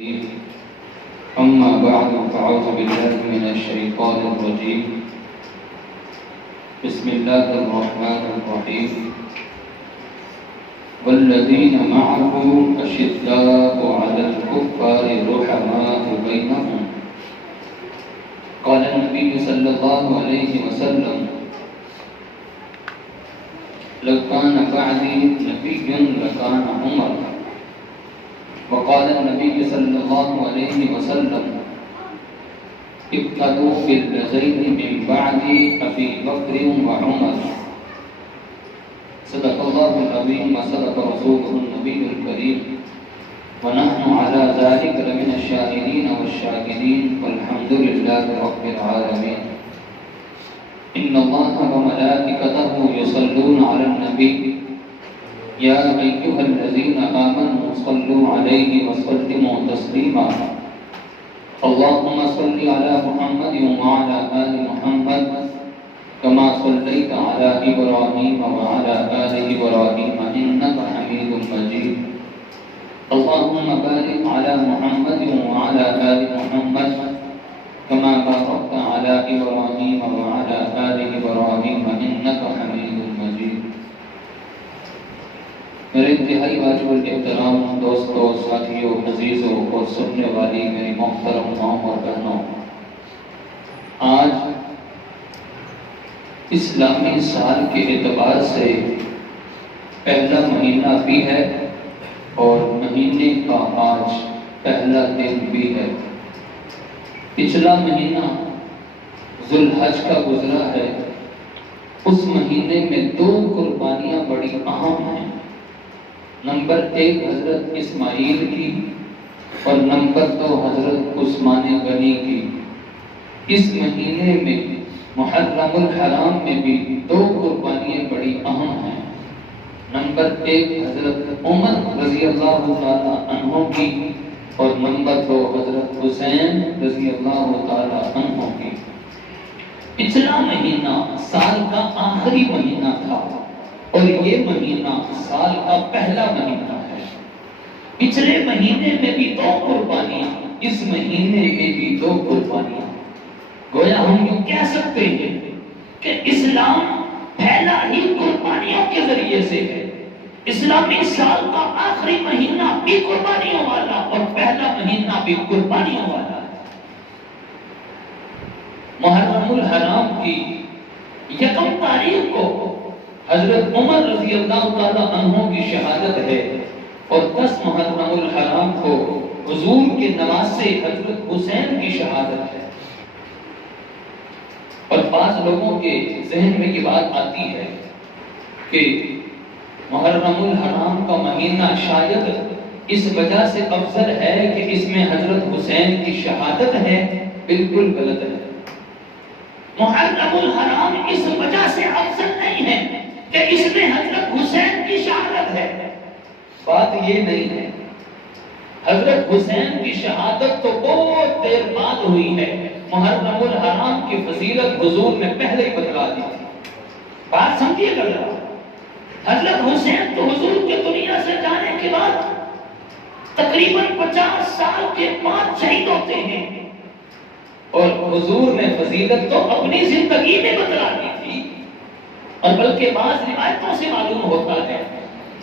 أما بعد فأعوذ بالله من الشيطان الرجيم بسم الله الرحمن الرحيم والذين معه أشداء على الكفار رحماء بينهم قال النبي صلى الله عليه وسلم لو كان بعدي نبي لكان عمر وقال النبي صلى الله عليه وسلم ابتدوا بالذين من بعد أبي بكر وعمر صدق الله العظيم وصدق رسوله النبي الكريم ونحن على ذلك لمن الشاهدين والشاكرين والحمد لله رب العالمين إن الله وملائكته يصلون على النبي يا أيها الذين آمنوا صلوا عليه وسلموا تسليما اللهم صل على محمد وعلى آل محمد كما صليت على إبراهيم وعلى آل إبراهيم إنك حميد مجيد اللهم بارك على محمد وعلى آل محمد كما باركت على إبراهيم وعلى آل إبراهيم إنك حميد مجيد میرے انتہائی واجب الاحترام دوستوں، ساتھیوں، عزیزوں اور سننے والی میری محترم ماں اور بہنوں، آج اسلامی سال کے اعتبار سے پہلا مہینہ بھی ہے اور مہینے کا آج پہلا دن بھی ہے۔ پچھلا مہینہ ذوالحج کا گزرا ہے۔ اس مہینے میں دو قربانیاں بڑی اہم ہیں۔ نمبر 1 حضرت اسماعیل کی اور نمبر 2 حضرت عثمان غنی کی۔ اس مہینے میں محرم الحرام میں بھی دو قربانیاں بڑی اہم ہیں۔ نمبر 1 حضرت عمر رضی اللہ تعالی عنہ کی اور نمبر 2 حضرت حسین رضی اللہ تعالی عنہ کی۔ پچھلا مہینہ سال کا آخری مہینہ تھا اور یہ مہینہ سال کا پہلا مہینہ ہے۔ پچھلے مہینے میں بھی دو قربانیاں، اس مہینے میں بھی دو قربانیاں۔ گویا ہم یوں کہہ سکتے ہیں کہ اسلام پھیلا ہی قربانیوں کے ذریعے سے ہے۔ اسلامی سال کا آخری مہینہ بھی قربانیوں والا اور پہلا مہینہ بھی قربانیوں والا ہے۔ محرم الحرام کی 1 تاریخ کو حضرت عمر رضی اللہ تعالی عنہ کی شہادت ہے اور 10 محرم الحرام کو حضور کے نواسے حضرت حسین کی شہادت ہے۔ اور بعض لوگوں کے ذہن میں یہ بات آتی ہے کہ محرم الحرام کا مہینہ شاید اس وجہ سے افضل ہے کہ اس میں حضرت حسین کی شہادت ہے۔ بالکل غلط ہے۔ محرم الحرام اس وجہ سے افضل نہیں ہے کہ اس میں حضرت حسین کی شہادت ہے۔ بات یہ نہیں ہے۔ حضرت حسین کی شہادت تو بہت دیر بعد ہوئی ہے۔ محرم الحرام کی فضیلت حضور نے پہلے ہی بتلا دی تھی۔ بات سمجھیے گا ذرا۔ حضرت حسین تو حضور کے دنیا سے جانے کے بعد تقریباً 50 سال کے بعد شہید ہوتے ہیں اور حضور نے فضیلت تو اپنی زندگی میں بتلا دی تھی۔ اور بلکہ بعض روایتوں سے معلوم ہوتا ہے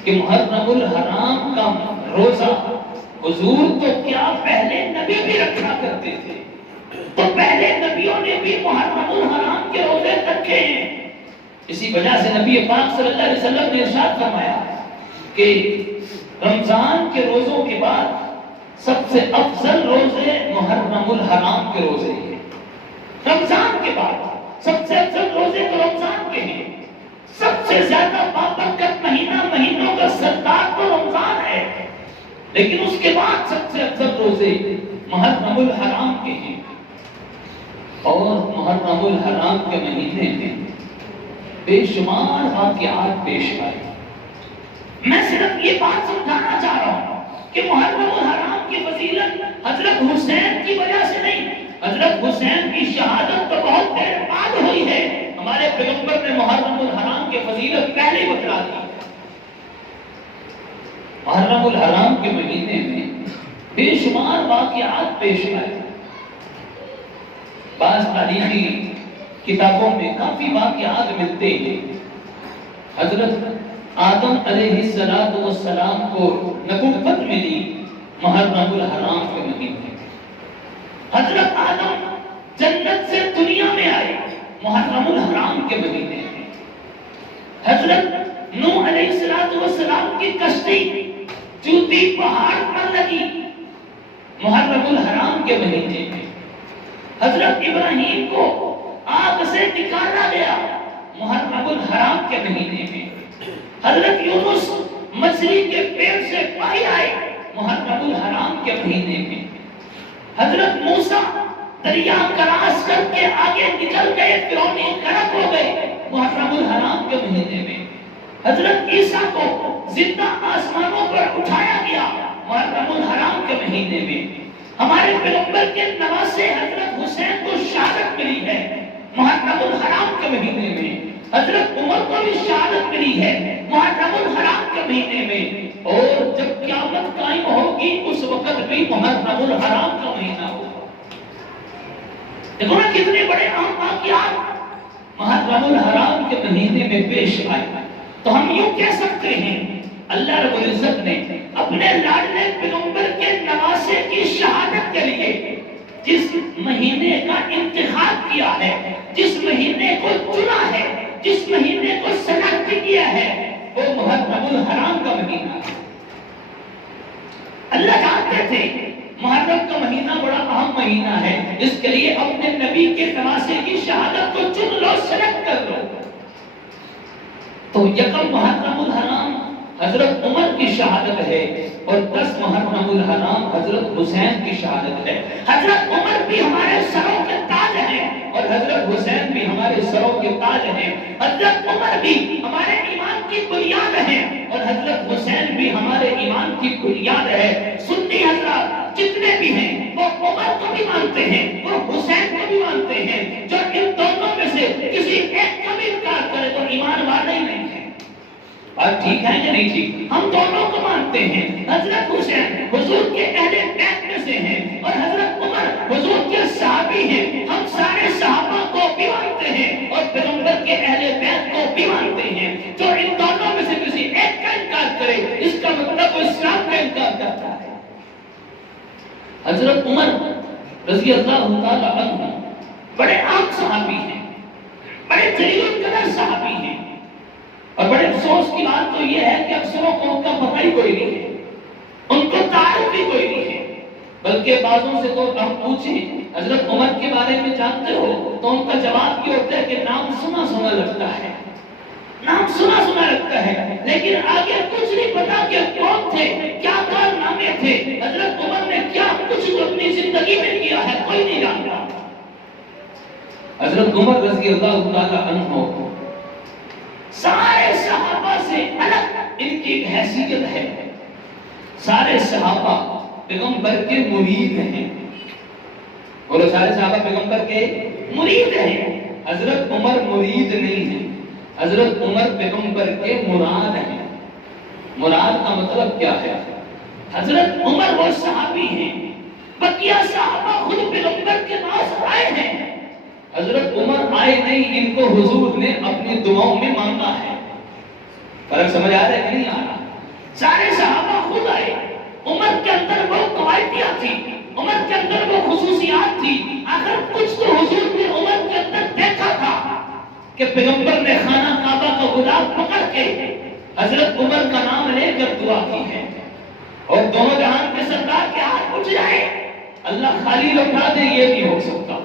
کہ محرم الحرام کا روزہ حضور تو کیا پہلے نبی بھی رکھا کرتے تھے، تو پہلے نبیوں نے بھی محرم الحرام کے روزے رکھے ہیں۔ اسی وجہ سے نبی پاک صلی اللہ علیہ وسلم نے ارشاد فرمایا کہ رمضان کے روزوں کے بعد سب سے افضل روزے محرم الحرام کے روزے ہیں۔ رمضان کے بعد سب سے افضل روزے تو رمضان کے ہیں۔ سب سے زیادہ بابرکت مہینہ مہینوں کا سردار تو رمضان ہے، لیکن اس کے بعد سب سے افضل روزے محرم الحرام کے ہیں۔ اور محرم الحرام کے مہینے میں بے شمار واقعات پیش آئے۔ میں صرف یہ بات سمجھانا چاہ رہا ہوں کہ محرم الحرام کی فضیلت حضرت حسین کی وجہ سے نہیں، حضرت حسین کی شہادت تو بہت دیر بعد ہوئی ہے۔ ہمارے پیغمبر نے محرم الحرام کی فضیلت پہلے بتلا دی۔ محرم الحرام کے مہینے میں بے شمار واقعات پیش آئے. بعض تاریخی کتابوں میں کافی واقعات ملتے ہیں. حضرت آدم علیہ السلام کو نبوت ملی محرم الحرام کے مہینے. حضرت آدم جنت سے دنیا میں آئے محرم الحرام کے مہینے میں. حضرت نوح علیہ السلام کی کشتی چوتی پہاڑ پر لگی محرم الحرام کے مہینے میں. حضرت ابراہیم کو آگ سے نکالا گیا محرم الحرام کے مہینے میں. حضرت یونس مچھلی کے پیٹ سے باہر آئے محرم الحرام کے مہینے میں. حضرت موسیٰ دریا کراس کر کے آگے نکل گئے، فرعون غرق ہو گئے محرم الحرام کے مہینے میں. حضرت عیسیٰ کو زندہ آسمانوں پر اٹھایا گیا محرم الحرام کے مہینے میں. ہمارے پیغمبر کے نواسے حضرت حسین کو شہادت ملی ہے محرم الحرام کے مہینے میں. حضرت عمر کو بھی شہادت ملی ہے محرم الحرام کے مہینے میں. اور جب قیامت قائم ہوگی اس وقت بھی محرم الحرام کا مہینہ ہوگا. دیکھو نا کتنے بڑے اہم واقعات محرم الحرام کے مہینے میں پیش آئے. تو ہم یوں کہہ سکتے ہیں اللہ رب العزت نے اپنے لاڈلے پیغمبر کے نواسے کی شہادت کے لیے جس مہینے کا انتخاب کیا ہے، جس مہینے کو چنا ہے، جس مہینے کو سلیکٹ کیا ہے، وہ محرم الحرام کا مہینہ ہے. اللہ جانتے تھے محرم کا مہینہ بڑا اہم مہینہ ہے، اس کے لیے اپنے نبی کے نواسے کی شہادت کو چن لو، سلیکٹ کر لو. تو یکم محرم الحرام حضرت عمر کی شہادت ہے اور 10 محرم الحرام حضرت حسین کی شہادت ہے. حضرت عمر بھی ہمارے سروں کے تاج ہیں اور حضرت حسین بھی ہمارے سروں کے تاج ہیں. حضرت عمر بھی ہمارے ایمان کی بنیاد ہے اور حضرت حسین بھی ہمارے ایمان کی بنیاد ہے. سنی حضرات جتنے بھی ہیں وہ عمر کو بھی مانتے ہیں، وہ حسین کو بھی مانتے ہیں. جو ان دونوں میں سے کسی ایک کا بھی انکار کرے تو ایمان والا ہی نہیں ہے. بات ٹھیک ہے یا نہیں ٹھیک؟ ہم دونوں کو مانتے ہیں. حضرت حسین حضور کے اہل بیت میں سے ہیں اور حضرت عمر حضور کے صحابی ہیں. ہم سارے صحابہ کو بھی مانتے ہیں اور پیغمبر کے اہل بیت کو بھی مانتے ہیں. جو ان دونوں میں سے کسی ایک کا انکار کرے اس کا مطلب وہ اسلام کا انکار کرتا ہے. حضرت عمر رضی اللہ تعالی عنہ بڑے عام صحابی ہیں، بڑے جلیل القدر صحابی ہیں. اور بڑے افسوس کی بات تو یہ ہے کہ اکثروں کو ان کا پتہ ہی کوئی نہیں ہے، ان کو تعارف بھی کوئی نہیں ہے. بلکہ بعضوں سے تو ہم پوچھیں حضرت عمر کے بارے میں جانتے ہو تو ان کا جواب یہ ہوتا ہے کہ نام سنا سنا لگتا ہے، نام سنا سنا لگتا ہے، لیکن آگے کچھ نہیں پتا کہ کون تھے، کیا کارنامے تھے، حضرت عمر نے کیا کچھ اپنی زندگی میں کیا ہے کوئی نہیں جانتا. حضرت عمر رضی اللہ تعالی عنہ سارے صحابہ سے الگ ان کی ایک حیثیت ہے. سارے صحابہ پیغمبر کے مرید ہیں. بولو سارے صحابہ پیغمبر کے مرید ہیں. حضرت عمر مرید نہیں ہیں، حضرت عمر پیغمبر کے مراد ہیں. مراد کا مطلب کیا ہے؟ حضرت عمر وہ صحابی ہیں، بقیہ صحابہ خود پیغمبر کے پاس آئے ہیں. حضرت عمر آئے نہیں، ان کو حضور نے اپنی دعاؤں میں مانگا ہے. فرق سمجھ آ رہا ہے کہ نہیں آ رہا؟ سارے صحابہ خود آئے. عمر کے اندر وہ قوائدیاں تھی، عمر کے اندر وہ خصوصیات تھی. آخر کچھ تو حضور نے عمر کے اندر دیکھا تھا کہ پیغمبر نے خانہ کعبہ کا غلاف پکڑ کے حضرت عمر کا نام لے کر دعا کی ہے اور دونوں جہان کے سردار کے ہاتھ اٹھ جائے اللہ خالی لوٹا دے، یہ نہیں ہو سکتا.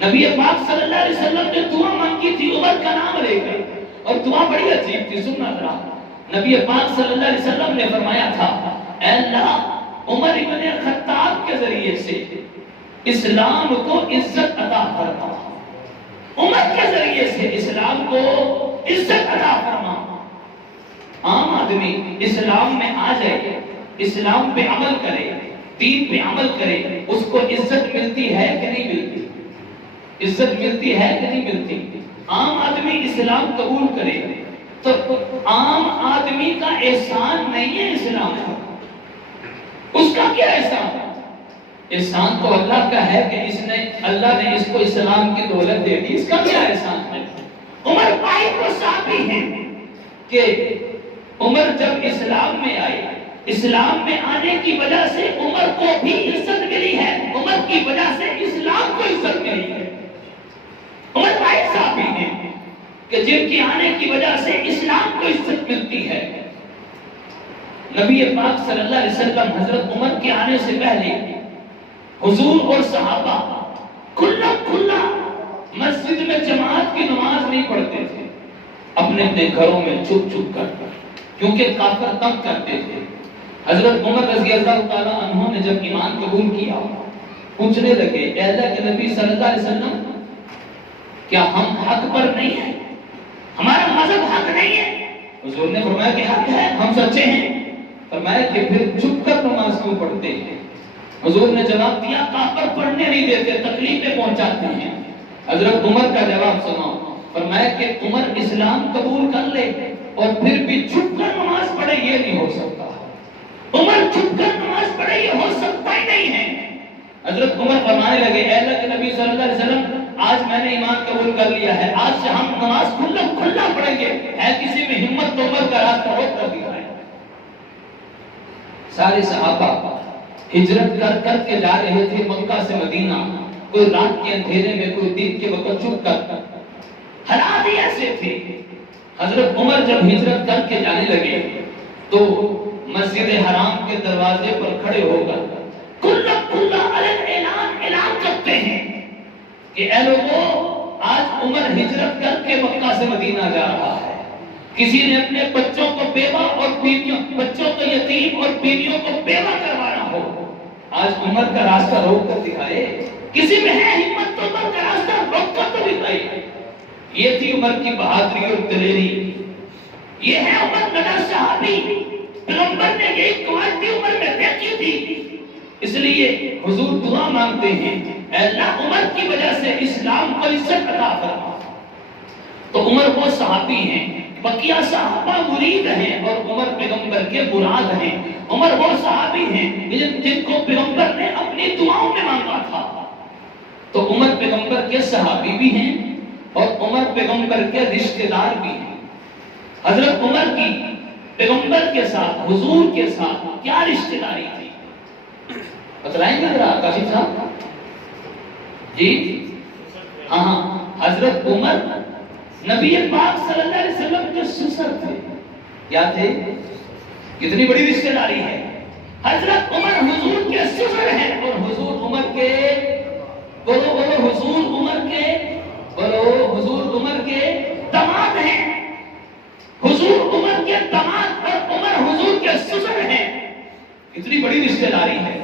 نبی پاک صلی اللہ علیہ وسلم نے دعا مانگی تھی عمر کا نام لے کر، اور دعا بڑی عجیب تھی. سننا ذرا. نبی پاک صلی اللہ علیہ وسلم نے فرمایا تھا اے اللہ عمر ابن خطاب کے ذریعے سے اسلام کو عزت عطا فرما، عمر کے ذریعے سے اسلام کو عزت عطا فرما. عام آدمی اسلام میں آ جائے، اسلام پہ عمل کرے، دین پہ عمل کرے، اس کو عزت ملتی ہے کہ نہیں ملتی؟ عزت ملتی ہے کہ نہیں ملتی؟ عام آدمی اسلام قبول کرے تو عام آدمی کا احسان نہیں ہے اسلام کا. کا کیا احسان ہے؟ احسان تو اللہ کا ہے کہ اللہ نے اس کو اسلام کی دولت دے دی، اس کا کیا احسان ہے؟ عمر فاروق وہ صحابی ہیں کہ عمر جب اسلام میں آئے، اسلام میں آنے کی وجہ سے عمر کو بھی عزت ملی ہے، عمر کی وجہ سے اسلام کو عزت ملی ہے۔ عمر فاروق صحابی ہیں کہ جن کی آنے کی وجہ سے اسلام کو عزت ملتی ہے۔ نبی پاک صلی اللہ علیہ وسلم حضرت عمر کے آنے سے پہلے حضور اور صحابہ کھلا مسجد میں جماعت کی نماز نہیں پڑھتے تھے، اپنے اپنے گھروں میں چھپ چھپ کر، کیونکہ کافر تنگ کرتے تھے۔ حضرت عمر رضی اللہ تعالیٰ عنہ نے جب ایمان قبول کیا، پوچھنے لگے اے اللہ کے نبی صلی اللہ علیہ وسلم، کیا ہم حق پر نہیں ہیں؟ ہمارا مذہب حق نہیں ہے؟ حضور نے فرمایا کہ حق ہے، ہم سچے ہیں۔ فرمایا کہ پھر چھپ کر نماز کیوں پڑھتے ہیں؟ حضور نے جواب دیا کافر پڑھنے نہیں دیتے، تکلیفیں پہنچاتے ہیں۔ حضرت عمر کا جواب سنو، فرمایا کہ عمر اسلام قبول کر لے اور پھر بھی چھپ کر نماز پڑھے، یہ نہیں ہو سکتا۔ عمر چھپ کر نماز پڑھے، یہ ہو سکتا ہی نہیں ہے۔ حضرت عمر فرمانے لگے اے اللہ کے نبی صلی اللہ علیہ وسلم، آج میں نے ایمان قبول کر لیا ہے، آج سے ہم نماز کھلا پڑھیں گے، ہے کسی میں ہمت تو عمر کا راستہ روک کر دیا ہے۔ سارے صحابہ ہجرت کر کے جا رہے تھے مکہ سے مدینہ، کوئی رات کے اندھیرے میں، کوئی دن کے وقت چھپ کر، حالات ہی ایسے تھے۔ حضرت عمر جب ہجرت کر کے جانے لگے تو مسجد حرام کے دروازے پر کھڑے ہو کر کھلا اعلان کرتے ہیں کہ اے لوگوں، آج عمر ہجرت کر کے مکہ سے مدینہ جا رہا ہے۔ کسی نے اپنے بچوں کو بیوہ اور بیویوں، بچوں کو یتیم اور بیویوں کو بیوہ کروانا ہو، آج عمر کا راستہ روک کر دکھائے۔ کسی میں ہے ہمت تو عمر کا راستہ روک کر تو دکھائے۔ یہ تھی عمر کی بہادری اور دلیری، یہ ہے عمر نڈر صحابی۔ پیغمبر نے یہی کوالٹی عمر میں دیکھی تھی، اس لیے حضور دعا مانگتے ہیں اے اللہ عمر کی وجہ سے اسلام کو عزت عطا فرما۔ تو عمر وہ صحابی ہیں، بقیہ صحابہ مرید ہیں اور عمر پیغمبر کے مراد ہیں۔ عمر وہ صحابی ہیں جن کو پیغمبر نے اپنی دعاؤں میں مانگا تھا۔ تو عمر پیغمبر کے صحابی بھی ہیں اور عمر پیغمبر کے رشتہ دار بھی ہیں۔ حضرت عمر کی پیغمبر کے ساتھ، حضور کے ساتھ کیا رشتہ داری تھی، بتلائیں گے ذرا کاشف صاحب جی؟ ہاں، حضرت عمر نبی پاک صلی اللہ علیہ وسلم کے سسر تھے۔ کیا تھے؟ کتنی بڑی رشتہ داری ہے۔ حضرت عمر حضور کے سسر ہیں اور حضور عمر کے حضور عمر کے داماد ہیں۔ حضور عمر کے داماد اور عمر حضور کے سسر ہیں، اتنی بڑی رشتہ داری ہے۔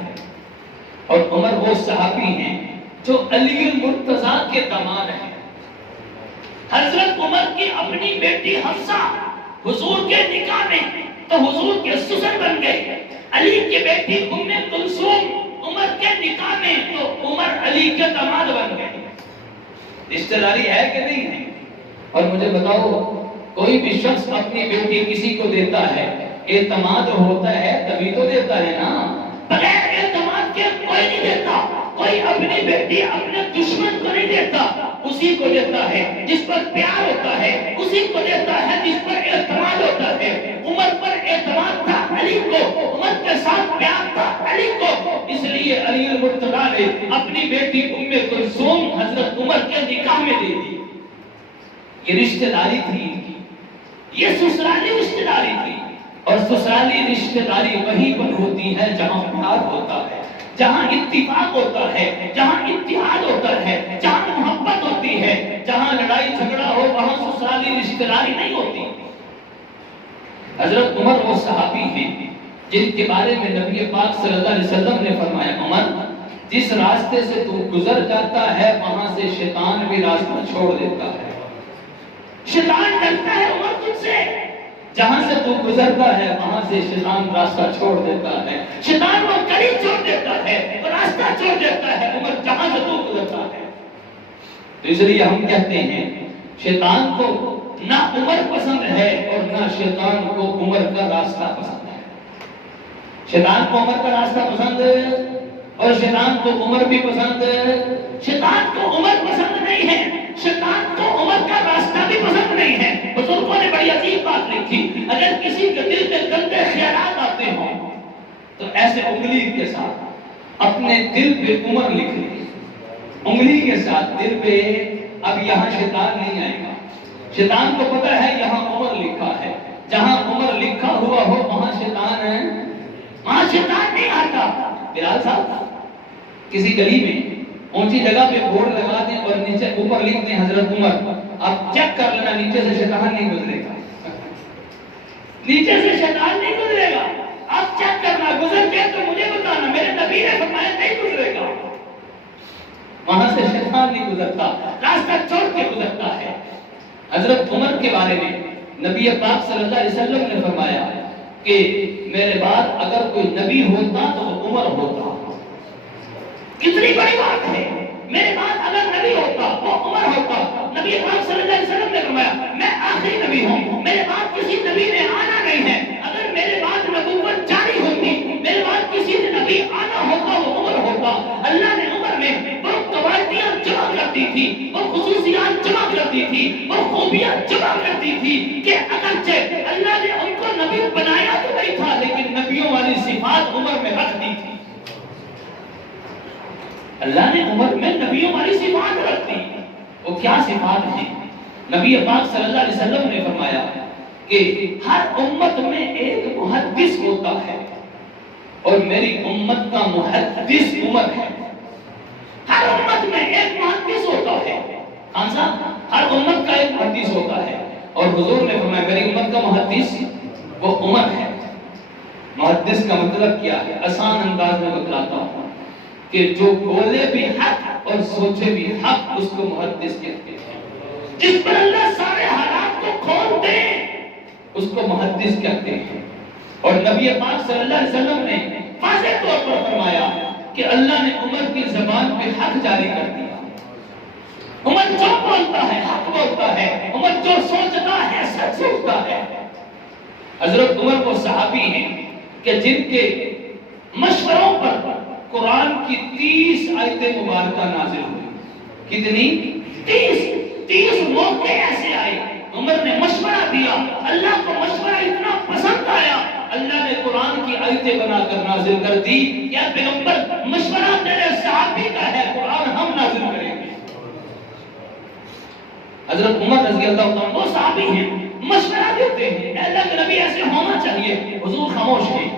اور عمر وہ صحابی ہیں جو علی المرتضیٰ کے داماد ہیں۔ حضرت عمر کی اپنی بیٹی حفصہ حضور کے نکاح میں تو حضور کے سسر بن گئے، علی کی بیٹی ام کلثوم عمر کے نکاح میں تو عمر علی کے داماد بن گئے۔ رشتہ داری ہے کہ نہیں ہے؟ اور مجھے بتاؤ، کوئی بھی شخص اپنی بیٹی کسی کو دیتا ہے، اعتماد ہوتا ہے تبھی تو دیتا ہے نا، بغیر اعتماد کے کوئی نہیں دیتا۔ کوئی اپنی بیٹی اپنے دشمن کو نہیں دیتا، اسی کو دیتا ہے جس پر پیار ہوتا ہے، اسی کو دیتا ہے جس پر اعتماد ہوتا ہے۔ عمر پر اعتماد تھا علی کو، عمر کے ساتھ پیار تھا علی کو، اس لیے علی المرتضیٰ نے اپنی بیٹی ام کلثوم حضرت عمر کے نکاح میں دے دی۔ یہ رشتہ داری تھی، یہ سسرالی رشتہ داری تھی۔ اور سسرالی رشتہ داری وہیں پر ہوتی ہے جہاں پیار ہوتا ہے، جہاں اتفاق ہوتا ہے، جہاں اتحاد ہوتا ہے، جہاں محبت ہوتی ہے۔ جہاں لڑائی جھگڑا ہو وہاں سسرالی رشتہ داری نہیں ہوتی۔ حضرت عمر وہ صحابی ہیں جن کے بارے میں نبی پاک صلی اللہ علیہ وسلم نے فرمایا عمر، جس راستے سے تو گزر جاتا ہے وہاں سے شیطان بھی راستہ چھوڑ دیتا ہے۔ شیطان ڈرتا ہے عمر تجھ سے، جہاں سے تو گزرتا ہے وہاں سے شیطان راستہ چھوڑ دیتا ہے، شیطان وہ گلی چھوڑ دیتا ہے، وہ راستہ چھوڑ دیتا ہے عمر جہاں سے تو گزرتا ہے۔ تو اس لیے ہم کہتے ہیں شیطان کو نہ عمر پسند ہے اور نہ شیطان کو عمر کا راستہ پسند ہے۔ شیطان کو عمر کا راستہ پسند ہے اور شیطان کو عمر بھی پسند ہے. شیطان کو عمر پسند نہیں ہے, شیطان کو عمر کا راستہ بھی پسند نہیں ہے. بزرگوں نے بڑی عجیب بات لکھی, اگر کسی کے دل میں گندے خیالات آتے ہوں تو ایسے انگلی کے ساتھ اپنے دل پہ عمر لکھ لے, انگلی کے ساتھ دل پہ. اب یہاں شیطان نہیں آئے گا, شیطان کو پتہ ہے یہاں عمر لکھا ہے, جہاں عمر لکھا ہوا ہو وہاں شیطان ہے, وہاں شیطان نہیں آتا. بلال صاحب کسی گلی میں اونچی جگہ پہ بورڈ لگا دیں اور نیچے اوپر لکھ دیں حضرت عمر, آپ چیک کر لینا نیچے سے شیطان نہیں گزرے گا, نیچے سے شیطان نہیں گزرے گا. آپ چیک کرنا, گزر گئے تو مجھے بتانا, میرے نبی نے فرمایا نہیں گزرے گا. وہاں سے شیطان نہیں گزرتا, راستہ چھوڑ کے گزرتا ہے. حضرت عمر کے بارے میں نبی پاک صلی اللہ علیہ وسلم نے فرمایا کہ میرے بعد اگر کوئی نبی ہوتا تو وہ عمر ہوتا. کتنی بڑی بات ہے, میرے بعد اگر نبی ہوتا وہ عمر ہوتا. نبی پاک صلی اللہ علیہ وسلم نے فرمایا میں آخری نبی ہوں, میرے بعد کسی نبی نے آنا نہیں ہے. اگر میرے بعد نبوت جاری ہوتی, میرے بعد کسی نے نبی آنا ہوتا وہ عمر ہوتا. اللہ نے عمر میں وہ کوالٹیاں جمع کر دی تھی, وہ خصوصیات جمع کر دی تھی, وہ خوبیاں جمع کر دی تھی کہ اگرچہ اللہ نے ان کو نبی بنایا تو نہیں تھا لیکن نبیوں والی صفات عمر میں رکھ دی تھی. اللہ نے عمر میں نبیوں والی صفات رکھ دی. وہ کیا صفات ہیں؟ نبی پاک صلی اللہ علیہ وسلم نے فرمایا کہ ہر امت میں ایک محدث ہوتا ہے اور میری امت کا محدث عمر ہے. ہر امت میں ایک محدث ہوتا ہے. کون سا؟ ہر امت کا ایک محدث ہوتا ہے. اور حضور نے فرمایا میری امت کا محدث وہ عمر ہے. محدث کا مطلب کیا ہے؟ آسان انداز میں بتلاتا ہوں کہ جو بولے بھی حق اور سوچے بھی حق, اس کو محدث کہتے ہیں. جس پر اللہ سارے حالات کو کھول دے اس کو محدث کہتے ہیں. اور نبی پاک صلی اللہ علیہ وسلم نے واضح طور پر فرمایا کہ اللہ نے عمر کی زبان پہ حق جاری کر دیا. عمر جو بولتا ہے حق بولتا ہے, عمر جو سوچتا ہے سچ سوچتا ہے. حضرت عمر وہ صحابی ہیں کہ جن کے مشوروں پر قرآن کی 30 آیتیں مبارکہ نازل ہوئی. کتنی؟ 30 موقع ایسے آئے, عمر نے مشورہ دیا, اللہ کو مشورہ اتنا پسند آیا, اللہ نے قرآن کی آیتیں بنا کر نازل کر دی. یا پیغمبر مشورہ تیرے صحابی کا ہے, قرآن ہم نازل کریں گے. حضرت عمر رضی اللہ عنہ وہ صحابی ہیں, مشورہ دیتے ہیں اللہ کے نبی ایسے ہونا چاہیے. حضور خاموش ہیں,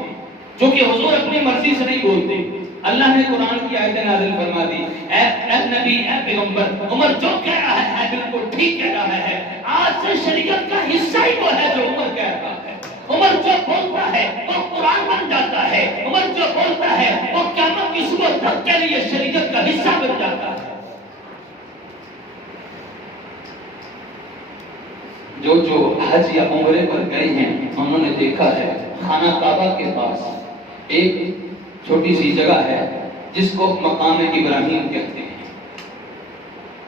چونکہ حضور اپنی مرضی سے نہیں بولتے. اللہ نے قرآن کی آیتیں نازل فرما دی. اے نبی, اے پیغمبر, عمر جو کہہ رہا ہے بالکل ٹھیک کہہ رہا ہے. آج سے شریعت کا حصہ ہی وہ ہے جو عمر کہہ رہا ہے. عمر جو بولتا ہے وہ قرآن بن جاتا ہے. عمر جو بولتا ہے وہ قیامت کی صبح تک کے لیے شریعت کا حصہ بن جاتا ہے. جو حج یا عمرے پر گئے ہیں انہوں نے دیکھا ہے خانہ کعبہ کے پاس ایک چھوٹی سی جگہ ہے جس کو مقام ابراہیم کہتے ہیں.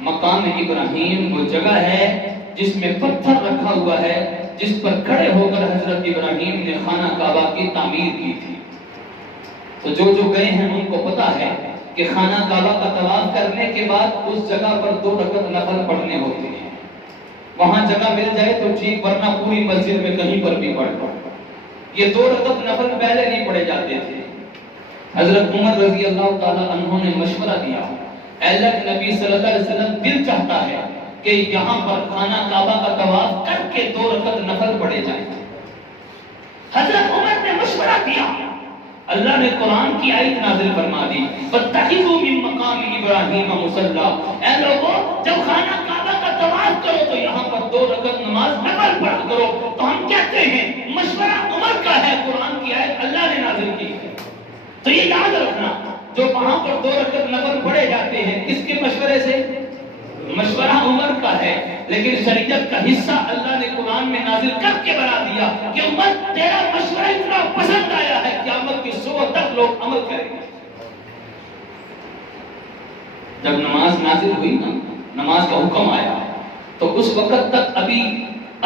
مقام ابراہیم وہ جگہ ہے جس میں پتھر رکھا ہوا ہے جس پر کھڑے ہو کر حضرت ابراہیم نے خانہ کعبہ کی تعمیر کی تھی. تو جو گئے ہیں ان کو پتا ہے کہ خانہ کعبہ کا طواف کرنے کے بعد اس جگہ پر 2 رکعت نفل پڑھنے ہوتے ہیں. وہاں جگہ مل جائے تو ٹھیک, ورنہ پوری مسجد میں کہیں پر بھی پڑھ. یہ 2 رکعت نفل پہلے نہیں پڑھے جاتے تھے. حضرت عمر رضی اللہ تعالی عنہ نے مشورہ دیا, اے اللہ کے نبی صلی اللہ علیہ وسلم دل چاہتا ہے کہ یہاں پر خانہ کعبہ کا طواف کر کے 2 رکعت نفل پڑھے جائیں. حضرت عمر نے مشورہ دیا, اللہ نے قرآن کی آیت نازل فرما دی, وَاتَّخِذُوا مِن مَّقَامِ إِبْرَاهِيمَ مُصَلًّى. اے لوگوں جب خانہ کعبہ کا طواف کرو تو یہاں پر 2 رکعت نماز نفل پڑھا کرو. تو ہم کہتے ہیں مشورہ عمر کا ہے, قرآن کی آیت اللہ نے نازل کی ہے. تو یہ یاد رکھنا, جو وہاں پر 2 رکعت نفل پڑھے جاتے ہیں کس کے مشورے سے؟ مشورہ عمر کا ہے, لیکن شریعت کا حصہ اللہ نے قرآن میں نازل کر کے بنا دیا کہ عمر تیرا مشورہ اتنا پسند آیا ہے قیامت کی صبح تک لوگ عمل کریں گے. جب نماز نازل ہوئی نا, نماز کا حکم آیا, تو اس وقت تک ابھی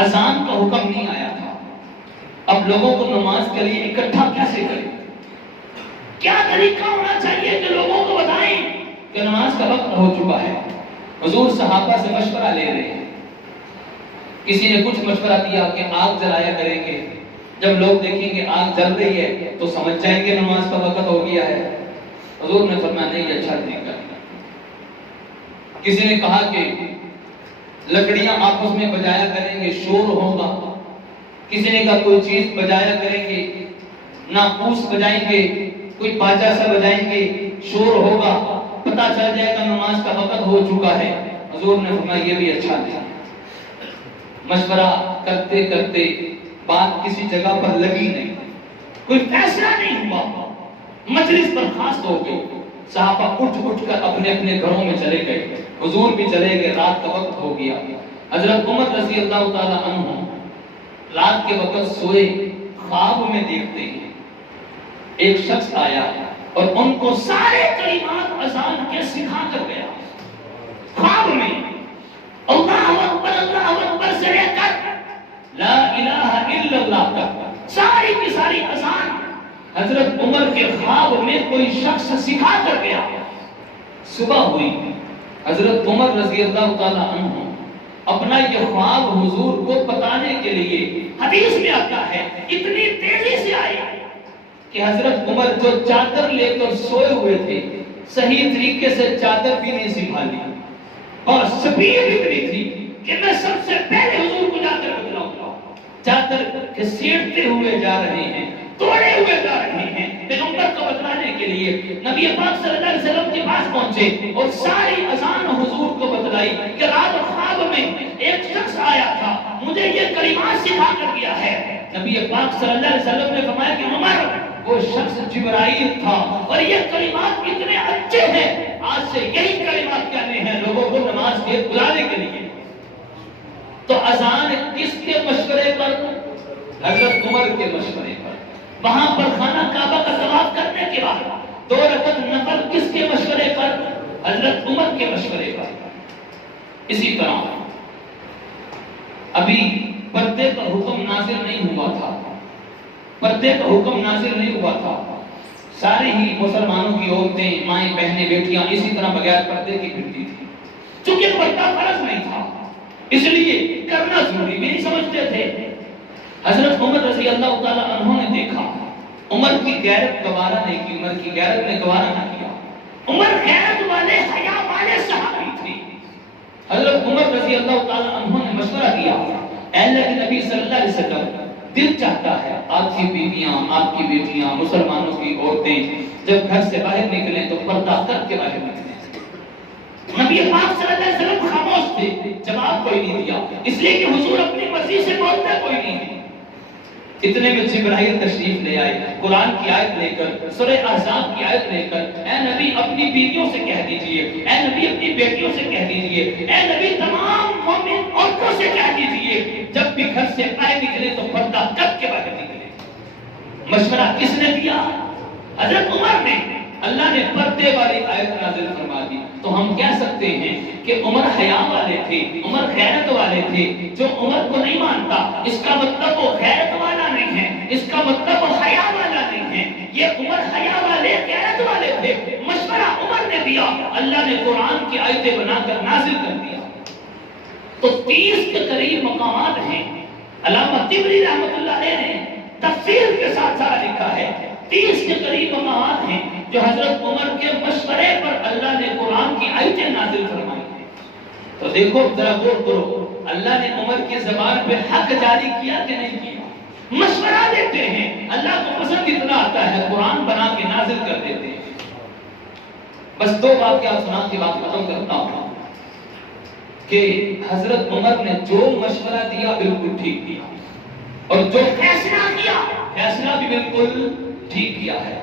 اذان کا حکم نہیں آیا تھا. اب لوگوں کو نماز کے لیے اکٹھا کیسے کریں؟ کیا طریقہ ہونا چاہیے کہ لوگوں کو بتائیں کہ نماز کا وقت ہو چکا ہے؟ حضور صحابہ سے مشورہ لے رہے ہیں. کسی نے کچھ مشورہ دیا کہ آگ جلایا کریں گے، جب لوگ دیکھیں گے آگ جل رہی ہے تو سمجھ جائیں گے نماز کا وقت ہو گیا ہے. حضور نے فرمایا نہیں، یہ اچھا طریقہ ہے. کسی نے کہا کہ لکڑیاں آپس میں بجایا کریں گے، شور ہوگا. کسی نے کہا کوئی چیز بجایا کریں گے، ناقوس بجائیں گے، کوئی باجا سا بجائیں گے، شور ہوگا، پتہ چل جائے گا نماز کا وقت ہو چکا ہے. حضور نے فرمایا یہ بھی اچھا نہیں. مشورہ کرتے کرتے بات کسی جگہ پر لگی نہیں، کوئی فیصلہ نہیں ہوا، مجلس برخاست ہو گئی. صحابہ اٹھ کر اپنے اپنے گھروں میں چلے گئے، حضور بھی چلے گئے. رات کا وقت ہو گیا. حضرت عمر رضی اللہ تعالی عنہ رات کے وقت سوئے، خواب میں دیکھتے ہیں ایک شخص آیا اور ان کو سارے کلمات اذان کے سکھا کر گیا. خواب میں اللہ اکبر سے لے کر لا الہ الا اللہ تک ساری کی ساری اذان حضرت عمر کے خواب میں کوئی شخص سکھا کر گیا. صبح ہوئی، حضرت عمر رضی اللہ تعالی عنہ اپنا یہ خواب حضور کو بتانے کے لیے، حدیث میں آتا ہے اتنی تیزی سے آئی کہ حضرت عمر جو چادر لے کر سوئے ہوئے تھے صحیح طریقے سے چادر بھی نہیں سنبھالی اور سپیڈ اتنی تھی کہ میں سب سے پہلے حضور کو جا کر بتلاؤں. چادر گھسیٹتے ہوئے جا رہے ہیں، توڑے ہوئے جا رہے ہیں. پیغمبر کو بتلانے کے لیے نبی پاک صلی اللہ علیہ وسلم کے پاس پہنچے اور ساری اذان حضور کو بتلائی کہ رات خواب میں ایک شخص آیا تھا، مجھے یہ کلمات سکھا کر گیا ہے. نبی پاک صلی اللہ علیہ وسلم نے فرمایا کہ عمر وہ شخص جبرائیل تھا اور یہ کلمات اتنے اچھے ہیں، آج سے یہی کلمات کہنے ہیں لوگوں کو نماز کے بلانے کے لیے. تو اذان کس کے مشورے پر؟ حضرت عمر کے مشورے پر. وہاں پر خانہ کعبہ کا طواف کرنے کے بعد 2 رکعت نفل کس کے مشورے پر؟ حضرت عمر کے مشورے پر. اسی طرح ابھی پردے کا حکم نازل نہیں ہوا تھا، پردے کا حکم نازل نہیں ہوا تھا. ساری ہی مسلمانوں کی عورتیں، مائیں، بہنیں، بیٹیاں اسی طرح بغیر پردے کی پھرتی تھی. چونکہ پردہ فرض نہیں تھا اس لیے کرنا ضروری بھی نہیں سمجھتے تھے. حضرت عمر رضی اللہ تعالی عنہ نے دیکھا عمر کی غیرت گوارا نہیں کی، عمر کی غیرت نے گوارا نہ کیا. عمر غیرت والے، حیا والے صحابی تھے. حضرت عمر رضی اللہ تعالی عنہ نے مشورہ دیا، اے اللہ کے نبی صلی اللہ علیہ وسلم، دل چاہتا ہے آپ کی بیویاں، آپ کی بیٹیاں، مسلمانوں کی عورتیں جب گھر سے باہر نکلیں تو پردہ کر کے باہر نکلیں. نبی پاک صلی اللہ علیہ وسلم خاموش تھے، جواب کوئی نہیں دیا، اس لیے کہ حضور اپنی مرضی سے بولتا کوئی نہیں ہے. اتنے میں جبرائیل تشریف لے آئے، قرآن کی آیت لے کر، سورہ احزاب کی آیت لے کر، اے نبی اپنی بیویوں سے کہہ دیجئے، اے نبی اپنی بیٹیوں سے کہہ دیجئے، اے نبی تمام مومن عورتوں سے کہہ دیجئے جب بھی گھر سے باہر نکلے تو پردہ کر کے باہر نکلے. مشورہ کس نے دیا؟ حضرت عمر نے. اللہ نے پردے والی آیت نازل فرما دی. تو ہم کہہ سکتے ہیں کہ عمر حیا والے تھے، عمر غیرت والے تھے. جو عمر کو نہیں مانتا اس کا مطلب وہ غیرت والا نہیں ہے، اس کا مطلب وہ حیا والا نہیں ہے. یہ عمر حیا والے، غیرت والے تھے. مشورہ عمر نے دیا، اللہ نے قرآن کی آیتیں بنا کر نازل کر دیا. تو 30 کے قریب مقامات ہیں. علامہ طبری رحمۃ اللہ علیہ نے تفسیر کے ساتھ ساتھ لکھا ہے 30 کے قریب مقامات ہیں جو حضرت عمر کے مشورے پر اللہ نے قرآن کی آیتیں نازل فرمائی ہیں. تو دیکھو ذرا غور کرو، اللہ نے عمر کی زبان پہ حق جاری کیا کہ نہیں کیا؟ مشورہ دیتے ہیں. اللہ کو پسند اتنا آتا ہے قرآن بنا کے نازل کر دیتے ہیں. بس 2 واقعات سنا کے بات ختم کرتا ہوں کہ حضرت عمر نے جو مشورہ دیا بالکل ٹھیک کیا اور جو فیصلہ کیا فیصلہ بھی بالکل ٹھیک کیا ہے.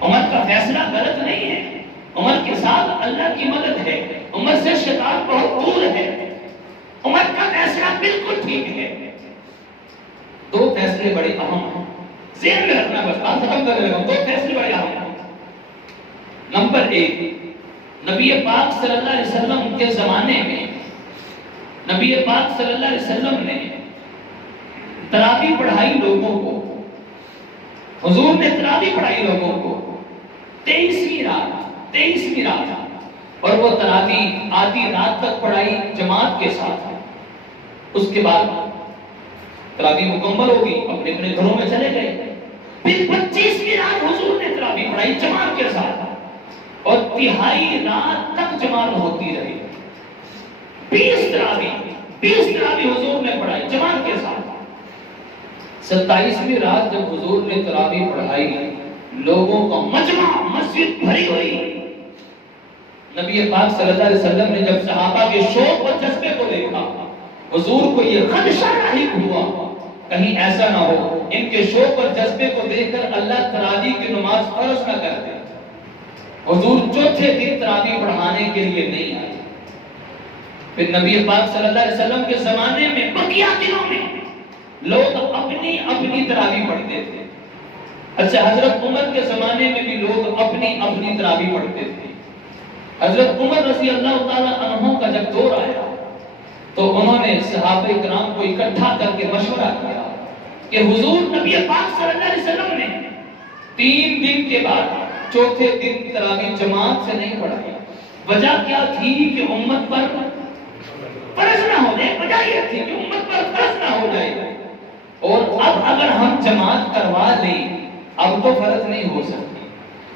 عمر کا فیصلہ غلط نہیں ہے، عمر کے ساتھ اللہ کی مدد ہے، عمر سے شیطان بہت دور ہے. عمر کا فیصلہ بالکل ٹھیک ہے. 2 فیصلے بڑے اہم ہیں، ذہن میں رکھنا. بس بات ختم کرنے لگا. 2 فیصلے بڑے اہم ہیں. نمبر 1، نبی پاک صلی اللہ علیہ وسلم کے زمانے میں نبی پاک صلی اللہ علیہ وسلم نے تراویح پڑھائی لوگوں کو. حضور نے تراویح پڑھائی لوگوں کو. 23ویں رات اور وہ تراوی آدھی رات تک پڑھائی جماعت کے ساتھ۔ اس کے بعد تراوی مکمل ہوگی، اپنے اپنے گھروں میں چلے گئے۔ پھر 25ویں رات حضور نے تراوی پڑھائی جماعت کے ساتھ اور تہائی رات تک جماعت ہوتی رہی۔ 20 تراوی حضور نے پڑھائی جماعت کے ساتھ۔ 27ویں رات جب حضور نے تراوی پڑھائی، لوگوں کا مجمع مسجد بھری ہوئی۔ نبی پاک صلی اللہ علیہ وسلم نے جب صحابہ کے شوق اور جذبے کو دیکھا، حضور کو یہ خدشہ لاحق ہوا کہیں ایسا نہ ہو ان کے شوق اور جذبے کو دیکھ کر اللہ تراوی کی نماز فرض نہ کر دے۔ حضور چوتھے دن تراوی پڑھانے کے لیے نہیں آئے۔ پھر نبی پاک صلی اللہ علیہ وسلم کے زمانے میں بقیہ دنوں میں لوگ اپنی تراوی پڑھتے تھے۔ اچھا، حضرت عمر کے زمانے میں بھی لوگ اپنی تراوی پڑھتے تھے۔ حضرت عمر رضی اللہ تعالی عنہ کا جب دور آیا تو انہوں نے صحابہ کرام کو اکٹھا کر کے مشورہ کیا کہ حضور نبی پاک صلی اللہ علیہ وسلم نے 3 دن کے بعد چوتھے دن تراوی جماعت سے نہیں پڑھائی۔ وجہ کیا تھی کہ امت پر فرض نہ ہو جائے، وجہ یہ تھی کہ امت پر فرض نہ ہو جائے، اور اب اگر ہم جماعت کروا لیں اب تو فرض نہیں ہو سکتی،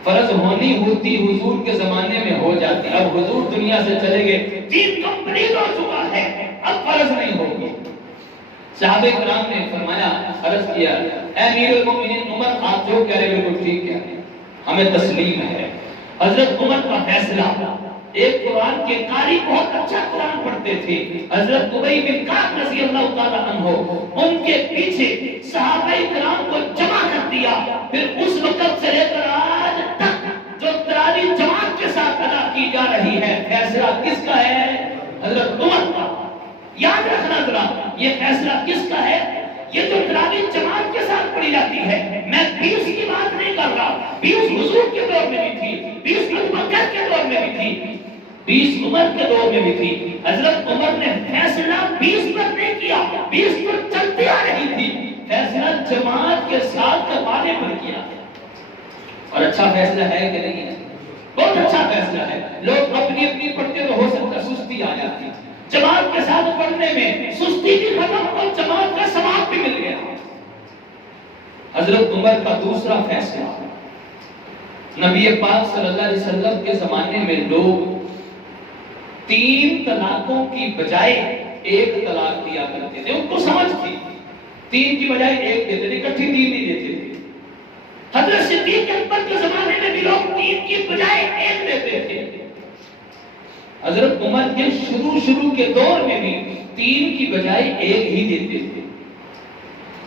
فرض ہونی ہوتی حضور کے زمانے میں ہو جاتی، اب حضور دنیا سے چلے گئے، دین کمپلیٹ ہو چکا ہے، اب فرض نہیں ہوگی۔ صحابہ کرام نے فرمایا، عرض کیا، اے امیر المومنین عمر، آپ جو کہہ رہے بالکل ٹھیک کہہ رہے ہیں، ہمیں تسلیم ہے۔ حضرت عمر کا فیصلہ، ایک قرآن کے قاری بہت اچھا قرآن پڑھتے تھے، حضرت ابی بن کعب رضی اللہ تعالی عنہ، ان کے پیچھے صحابہ کرام کو جمع کر دیا۔ پھر اس وقت سے لے کر آج تک جو تراوی جماعت کے ساتھ ادا کی جا رہی ہے، فیصلہ کس کا ہے؟ حضرت عمر کا۔ یاد رکھنا ذرا، یہ فیصلہ کس کا ہے؟ یہ جو تراوی جماعت کے ساتھ پڑھی جاتی ہے، میں 20 کی بات نہیں کر رہا، 20 حضور کے دور میں بھی تھی، 20 ابوبکر کے دور میں بھی تھی، 20 عمر کے دور میں بھی تھی۔ حضرت عمر نے فیصلہ 20 پر نہیں کیا، 20 پر چلتی آ رہی تھی، فیصلہ جماعت کے ساتھ کروانے پر کیا۔ اور اچھا فیصلہ ہے کہ نہیں ہے؟ بہت اچھا فیصلہ ہے۔ لوگ اپنی پڑھتے تو ہو سکتا سستی آ جاتی، جماعت کے ساتھ پڑھنے میں سستی بھی ختم اور جماعت کا ثواب بھی مل گیا۔ حضرت عمر کا دوسرا فیصلہ، نبی پاک صلی اللہ علیہ وسلم کے زمانے میں لوگ 3 طلاقوں کی بجائے 1 طلاق دیا کرتے تھے، ان کو سمجھ تھی، 3 کی بجائے 1 دیتے تھے، اکٹھی 3 نہیں دیتے تھے۔ حضرت صدیق اکبر کے زمانے میں بھی لوگ 3 کی بجائے 1 دیتے تھے۔ حضرت عمر کے شروع کے دور میں بھی 3 کی بجائے 1 ہی دیتے تھے،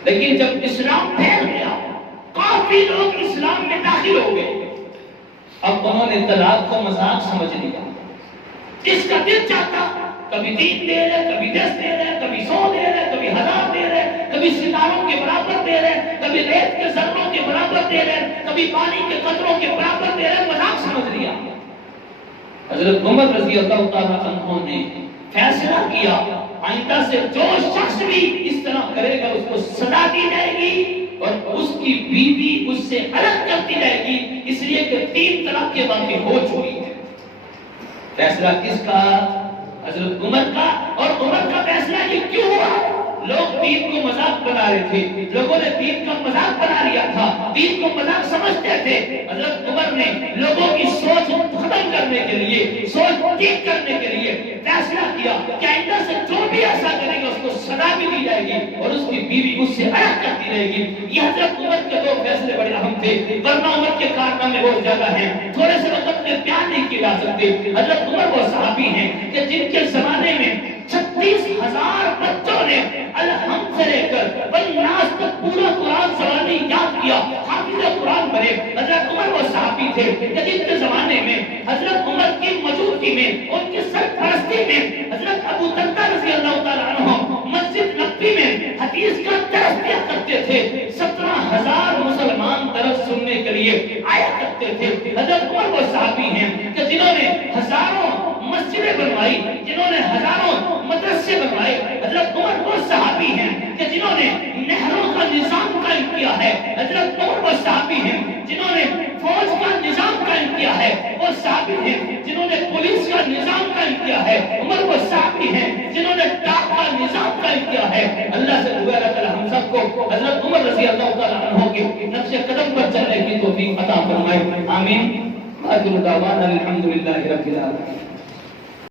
لیکن جب اسلام پھیل گیا، کافی لوگ اسلام میں داخل ہو گئے، اب انہوں نے طلاق کو مذاق سمجھ لیا۔ جس کا دل چاہتا، کبھی 3 دے رہے، کبھی 10 دے رہے، کبھی 100 دے رہے، کبھی 1000 دے رہے، کبھی ستاروں کے برابر دے رہے، کبھی ریت کے ذروں کے برابر دے رہے، کبھی پانی کے قطروں کے برابر دے رہے، مذاق سمجھ لیا۔ حضرت عمر رضی اللہ تعالی عنہ نے فیصلہ کیا، آئندہ سے جو شخص بھی اس طرح کرے گا اس کو سزا دی جائے گی اور اس کی بیوی اس سے الگ کرتی جائے گی، اس لیے کہ 3 طلاق کے واقع ہو چکی ہے۔ فیصلہ کس کا؟ حضرت عمر کا۔ اور عمر کا فیصلہ یہ کیوں ہوا؟ لوگ دین کو مذاق بنا رہے تھے، لوگوں نے دین کا مذاق بنا لیا تھا، دین کو مذاق سمجھتے تھے۔ حضرت عمر نے لوگوں کی سوچ ختم کرنے کے لیے، سوچ ٹھیک کرنے کے لیے فیصلہ کیا کہ آئندہ سے جو بھی ایسا کرے گا اس کو سزا بھی دی جائے گی اور اس کی بیوی اس سے الگ کرتی رہے گی۔ یہ حضرت عمر کے 2 فیصلے بڑے اہم تھے، ورنہ عمر کے کارنامے بہت زیادہ ہیں، تھوڑے سے وقت میں بیان نہیں کیے جا سکتے۔ حضرت عمر وہ صحابی ہیں کہ جن کے زمانے میں 36,000 بچوں نے الحمد سے لے کر والناس تک پورا قرآن زبانی یاد کیا، حافظ قرآن بنے۔ حضرت عمر وہ صحابی تھے کہ جن کے زمانے میں حضرت عمر کی موجودگی میں، ان کی سرپرستی میں، حضرت ابو درداء رضی اللہ تعالی عنہ مسجد نبوی میں حدیث کا درس دیا کرتے تھے۔ 17,000 مسلمان درس سننے کے لیے آیا کرتے تھے۔ حضرت عمر وہ صحابی ہیں کہ جنہوں نے ہزاروں مسجدیں بنوائی، جنہوں نے ہزاروں مدرسے بنوائے۔ حضرت عمر وہ صحابی ہیں کہ جنہوں نے نہروں کا نظام قائم کیا ہے۔ حضرت عمر وہ صحابی ہیں جنہوں نے فوج کا نظام قائم کیا ہے، وہ صحابی ہیں جنہوں نے پولیس کا نظام قائم کیا ہے، عمر وہ صحابی ہیں جنہوں نے ڈاک کا نظام قائم کیا ہے۔ اللہ سے دعا اللہ تعالی ہم سب کو حضرت عمر رضی اللہ تعالی عنہ کے نقش قدم پر چلنے کی توفیق عطا فرمائے، آمین۔ آخر دعوانا الحمدللہ رب العالمین۔